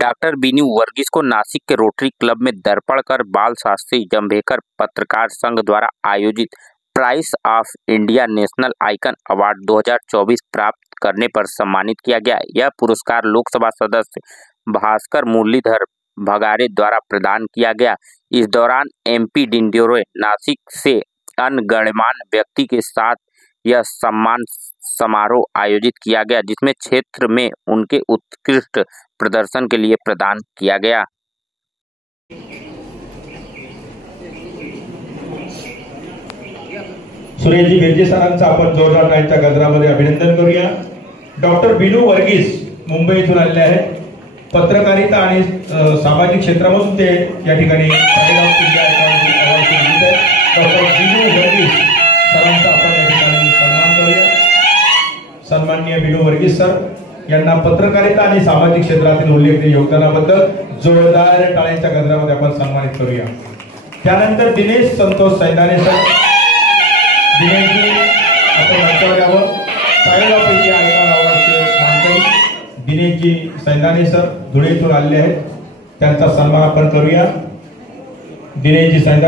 Doctor Binu Varghese को नासिक के rotary club में दर्पण कर बाल शास्त्री जंभेकर पत्रकार संघ द्वारा आयोजित price of India national icon award 2024 प्राप्त करने पर सम्मानित किया गया। यह पुरस्कार लोकसभा सदस्य भास्कर मुरलीधर भगारे द्वारा प्रदान किया गया। इस दौरान एमपी डिंडोरे नासिक से अन्य गणमान्य व्यक्ति के साथ यह सम्मान समारोह आयोजित किया गया, जिसमें क्षेत्र में उनके उत्कृष्ट प्रदर्शन के लिए प्रदान किया गया। सुरेशजी बेरजे सरांचं आपण जोरदार टाळ्यांच्या गजरामध्ये अभिनंदन करूया। डॉक्टर बीनू वर्गीस मुंबईतून आलेले आहेत। पत्रकारिता आणि सामाजिक क्षेत्रामधून ते या ठिकाणी डॉक्टर बीनू वर्गीस सरांचा आपण या ठिकाणी सन्मान करूया। सन्माननीय बीनू वर्गीस सर यांना पत्रकारिता आणि सामाजिक क्षेत्रातील उल्लेखनीय योगदानाबद्दल जोरदार टाळ्यांच्या गजरामध्ये आपण सन्मानित करूया। त्यानंतर दिनेश संतोष सैंदाने सर, दिनेशजी आपण मंचावर यावं। टायगर ऑफ इंडिया आयकॉन अवॉर्डचे मानकरी दिनेशजी सैंदाने सर धुळेतून आलेले आहेत, त्यांचा सन्मान आपण करूया। दिनेशजी सैंदाने